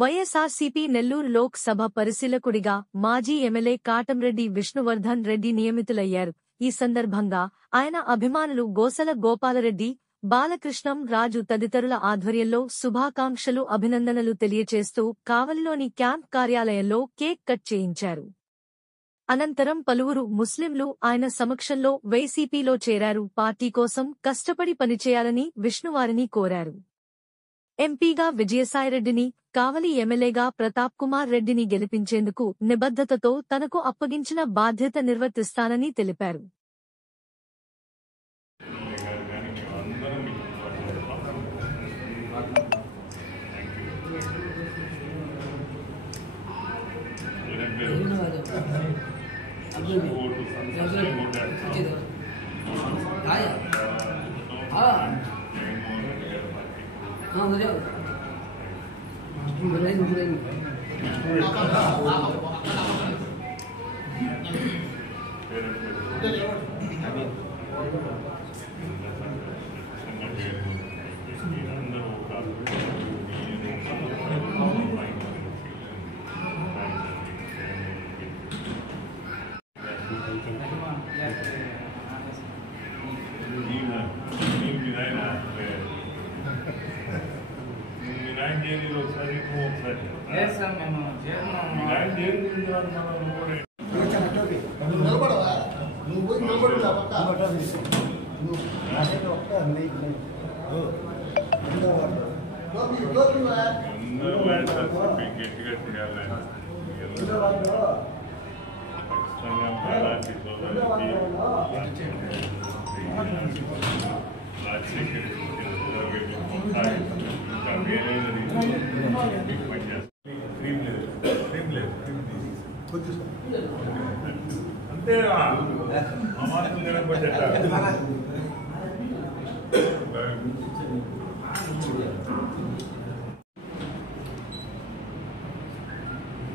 వైఎస్ఆర్సీపీ నెల్లూరు లోక్ సభ పరిశీలకుడిగా మాజీ ఎమ్మెల్యే కాటంరెడ్డి విష్ణువర్ధన్ రెడ్డి నియమితులయ్యారు. ఈ సందర్భంగా ఆయన అభిమానులు గోసల గోపాలరెడ్డి, బాలకృష్ణం రాజు తదితరుల ఆధ్వర్యంలో శుభాకాంక్షలు, అభినందనలు తెలియచేస్తూ కావలిలోని క్యాంప్ కార్యాలయంలో కేక్ కట్ చేయించారు. అనంతరం పలువురు ముస్లింలు ఆయన సమక్షంలో వైసీపీలో చేరారు. పార్టీ కోసం కష్టపడి పనిచేయాలని విష్ణువారిని కోరారు. ఎంపీగా విజయసాయిరెడ్డిని, కావలి ఎమ్మెల్యేగా ప్రతాప్ కుమార్ రెడ్డిని గెలిపించేందుకు నిబద్ధతతో తనకు అప్పగించిన బాధ్యత నిర్వర్తిస్తానని తెలిపారు.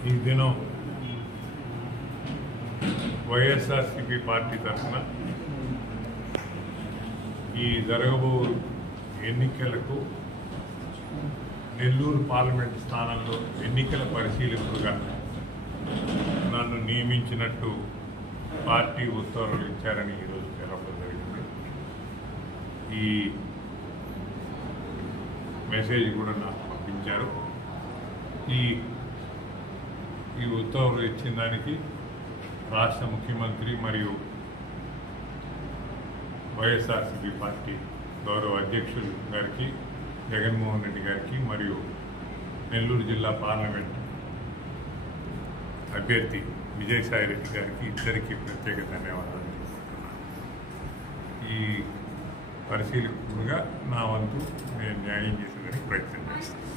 ఈ దినం వైఎస్ఆర్సీపీ పార్టీ తరఫున ఈ జరగబో ఎన్నికలకు నెల్లూరు పార్లమెంట్ స్థానంలో ఎన్నికల పరిశీలకులుగా నన్ను నియమించినట్టు పార్టీ ఉత్తర్వులు ఇచ్చారని ఈరోజు తెలపడం జరిగింది. ఈ మెసేజ్ కూడా నాకు పంపించారు. ఈ ఉత్తర్వులు ఇచ్చిన దానికి రాష్ట్ర ముఖ్యమంత్రి మరియు వైఎస్ఆర్సీపీ పార్టీ గౌరవ అధ్యక్షులు గారికి, జగన్మోహన్ రెడ్డి గారికి మరియు నెల్లూరు జిల్లా పార్లమెంట్ అభ్యర్థి విజయసాయిరెడ్డి గారికి ఇద్దరికీ ప్రత్యేక ధన్యవాదాలు తెలుపుతున్నాను. ఈ పరిశీలకుడుగా నా వంతు నేను న్యాయం చేసేదానికి ప్రయత్నం చేస్తాను.